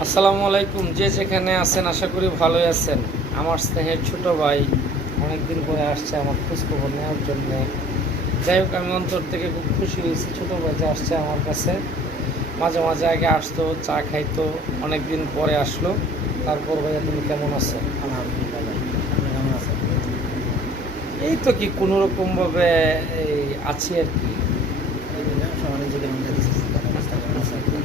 আসসালামু আলাইকুম। যে যেখানে আছেন আশা করি ভালোই আছেন। আমার স্নেহের ছোট ভাই অনেকদিন পরে আসছে আমার খোঁজখবর নেওয়ার জন্যে। যাই হোক, আমি অন্তর থেকে খুব খুশি হয়েছি ছোটো ভাই যে আসছে আমার কাছে। মাঝে মাঝে আগে আসতো, চা খাইতো, অনেক দিন পরে আসলো। তারপর ভাইয়া তুমি কেমন আছো? আলহামদুলিল্লাহ ভাই, আপনি কেমন আছেন? এই তো কি কোনোরকমভাবে এই আছি আর কি। আলহামদুলিল্লাহ, সবার জীবন অবস্থা কেমন আছে আপনার?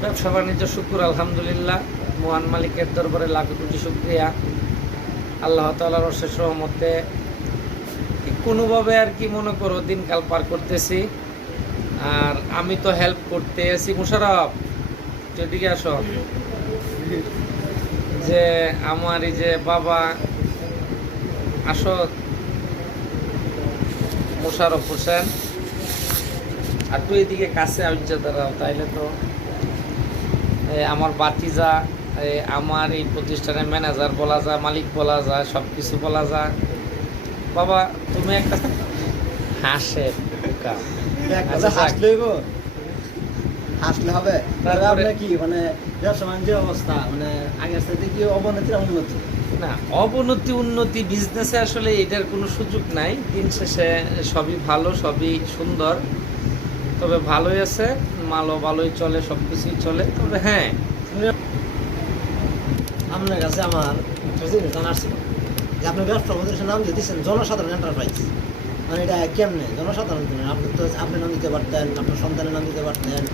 ব্যবসা বাণিজ্য শুকুর আলহামদুলিল্লাহ। মহান মালিকের দরবারে লাখো কোটি শুক্রিয়া। আল্লাহ তাআলার অশেষ রহমতে কোনোভাবে আর কি মনে করো দিনকাল পার করতেছি। আর আমি তো হেল্প করতে আছি। মুশারফ, এদিকে আসো। যে আমার এই যে বাবা, আসো। মোশারফ হোসেন, আর তুই এদিকে কাছে আউজ্জা দাঁড়াও, তাইলে তো আমার বাতিজা, আমার এই প্রতিষ্ঠানের ম্যানেজার বলা যায়, মালিক বলা যায়, সব কিছু বলা যায়। বাবা তুমি একটা হাসে বোকা। আচ্ছা, হাসলেই গো, হাসলে হবে। তারপরে- আপনার কি মানে ব্যবসা বাণিজ্য অবস্থা মানে আগের সাথে কি অবনতি না উন্নতি? না, অবনতি উন্নতি বিজনেসে আসলে এটার কোনো সুযোগ নাই। দিন শেষে সবই ভালো, সবই সুন্দর। তবে ভালোই আছে, মালও ভালোই চলে, সব কিছুই চলে। তবে হ্যাঁ, আপনার কাছে আমার একটা জিনিস জানার ছিল যে আপনি ব্যবসা প্রতিষ্ঠানের নাম যে দিচ্ছেন জনসাধারণ এন্টারপ্রাইজ, মানে এটা কেমনে জনসাধারণ? আপনি তো আপনার নাম দিতে পারতেন, আপনার সন্তানের নাম দিতে পারতেন,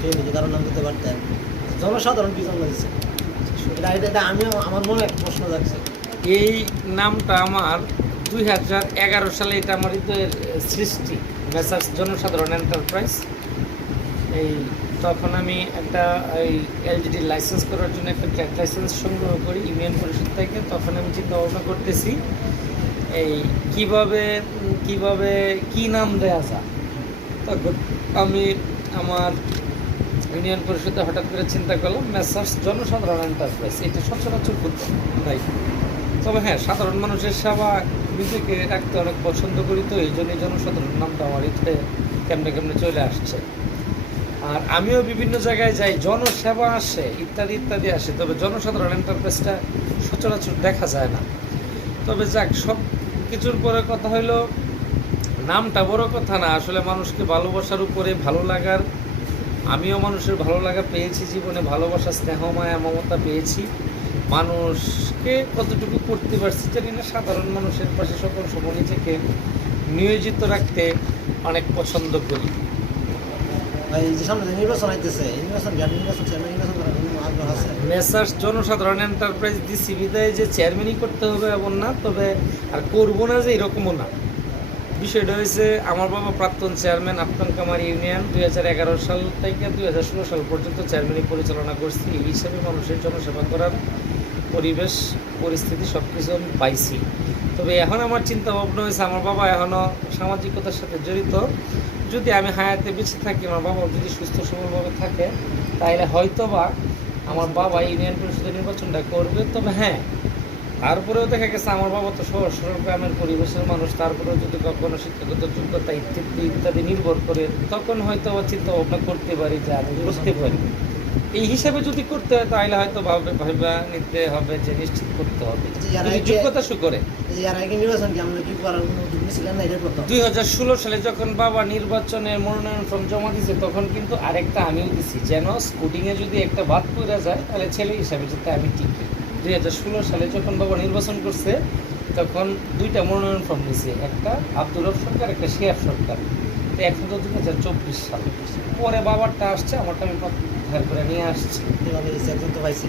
ফ্যামিলি কারোর নাম দিতে পারতেন। জনসাধারণ কি জন্য দিচ্ছেন? এটা আমিও আমার মনে একটা প্রশ্ন যাচ্ছে। এই নামটা আমার 2011 সালে, এটা আমার হৃদয়ের সৃষ্টি, মেসার্স জনসাধারণ এন্টারপ্রাইজ। এই তখন আমি একটা এই এলজিডি লাইসেন্স করার জন্য একটা ট্রেড লাইসেন্স সংগ্রহ করি ইউনিয়ন পরিষদ থেকে। তখন আমি চিন্তা ভাবনা করতেছি এই কিভাবে কি নাম দেওয়া যায়। তখন আমি আমার ইউনিয়ন পরিষদে হঠাৎ করে চিন্তা করলাম মেসার্স জনসাধারণ এন্টারপ্রাইজ। এটা সচরাচর করতে নাই। তবে হ্যাঁ, সাধারণ মানুষের সেবা নিজেকে রাখতে অনেক পছন্দ করি, তো এই জন্যই জনসাধারণ নামটা আমার ইচ্ছে কেমনে কেমনে চলে আসছে। আর আমিও বিভিন্ন জায়গায় যাই, জনসেবা আসে, ইত্যাদি ইত্যাদি আসে, তবে জনসাধারণ এন্টারপ্রাইজটা সচরাচর দেখা যায় না। তবে যাক, সব কিছুর পরে কথা হইলো নামটা বড় কথা না, আসলে মানুষকে ভালোবাসার উপরে ভালো লাগার, আমিও মানুষের ভালো লাগা পেয়েছি জীবনে, ভালোবাসা, স্নেহ, মায়া, মমতা পেয়েছি। মানুষকে কতটুকু করতে পারছি জানি না। সাধারণ মানুষের পাশে সকল সময় নিজেকে নিয়োজিত রাখতে অনেক পছন্দ করি। এই যে সামনে যে নির্বাচন আইতেছে, এই নির্বাচন কি আপনি চেয়ারম্যান নির্বাচন করার কোনো আগ্রহ আছে? মেসার্স জনসাধারণ এন্টারপ্রাইজ দিছি বিদায় যে চেয়ারম্যানই করতে হবে এমন না, তবে আর করবো না যে এরকমও না। বিষয়টা হয়েছে, আমার বাবা প্রাক্তন চেয়ারম্যান আফগান কামার ইউনিয়ন, 2011 সাল থেকে 2016 সাল পর্যন্ত চেয়ারম্যানই পরিচালনা করছি। এই হিসাবে মানুষের জনসেবা করার পরিবেশ, পরিস্থিতি সব কিছু আমি পাইছি। তবে এখন আমার চিন্তা ভাবনা হয়েছে, আমার বাবা এখনও সামাজিকতার সাথে জড়িত। যদি আমি হায়াতে বেঁচে থাকি, আমার বাবা যদি সুস্থ সবলভাবে থাকে, তাহলে হয়তো বা আমার বাবা ইউনিয়ন পরিষদের নির্বাচনটা করবে। তবে হ্যাঁ, তারপরেও দেখা গেছে আমার বাবা তো সহজ সরল গ্রামের পরিবেশের মানুষ, তারপরেও যদি কখনো শিক্ষাগত যোগ্যতা ইত্যাদি ইত্যাদি নির্ভর করে, তখন হয়তো আবার চিন্তা ভাবনা করতে পারি যে আমি বুঝতে পারি। এই হিসাবে যদি করতে হয় তাহলে হয়তো ভাবা নিতে হবে যে নিশ্চিত করতে হবে যদি যোগ্যতা শু করে। এই যে এর আগে নির্বাচন কি আমরা কি করার কোনো উদ্যোগ নিয়েছিলেন না? এটা প্রথম 2016 সালে যখন বাবা নির্বাচনের মনোনয়ন ফর্ম জমা দিয়েছে, তখন কিন্তু আরেকটা আমিও দিছি, যেন স্কুটিংয়ে যদি একটা বাদ পড়ে যায় তাহলে ছেলে হিসাবে যাতে আমি টিকি। 2016 সালে যখন বাবা নির্বাচন করছে, তখন দুইটা মনোনয়ন ফর্ম দিয়েছে, একটা আব্দুর রব সরকার, একটা শিয়াব সরকার। তো এখন তো 2024 সাল, পরে বাবারটা আসছে, আমারটা আমি প্রত্যাহার করে নিয়ে আসছি। এভাবে একজন তো পাইছি।